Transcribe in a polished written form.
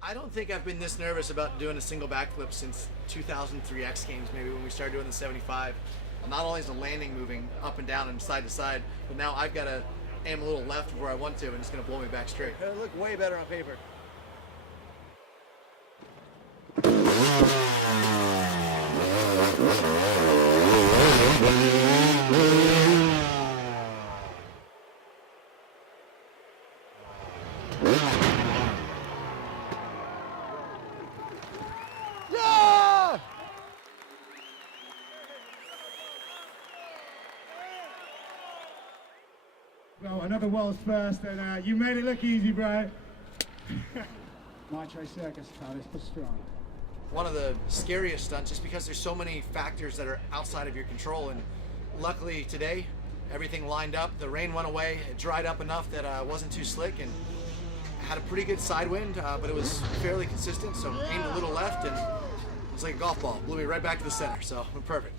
I don't think I've been this nervous about doing a single backflip since 2003 X Games, maybe when we started doing the 75. Not only is the landing moving up and down and side to side, but now I've got to aim a little left where I want to, and it's going to blow me back straight. It'll look way better on paper. Well, another world's first, and you made it look easy, bro. Nitro Circus, Travis Pastrana. One of the scariest stunts, just because there's so many factors that are outside of your control, and luckily today, everything lined up. The rain went away, it dried up enough that it wasn't too slick, and had a pretty good side wind, but it was fairly consistent, so aimed a little left, and it was like a golf ball. Blew me right back to the center, so perfect.